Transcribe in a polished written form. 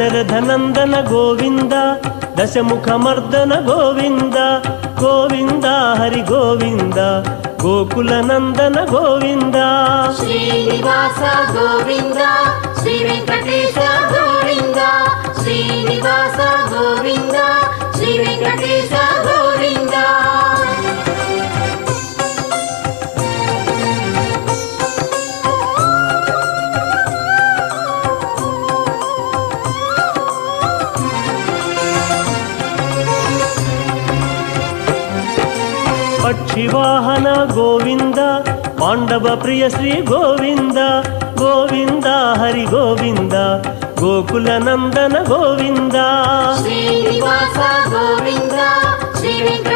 दशरथनन्दन गोविन्द दशमुखमर्दन गोविन्द गोविन्द हरि गोविन्द गोकुलनन्दन गोविन्द श्रीनिवास गोविन्द श्री वेंकटेश गोविन्द श्रीनिवास गोविन्द श्री वेंकटेश गोविन्द पक्षिवाहन गोविन्द पाण्डव प्रिय श्री गोविन्द गोविन्द हरि गोविन्द गोकुलनन्दन गोविन्द श्रीनिवास गोविन्द श्री वेंकटेश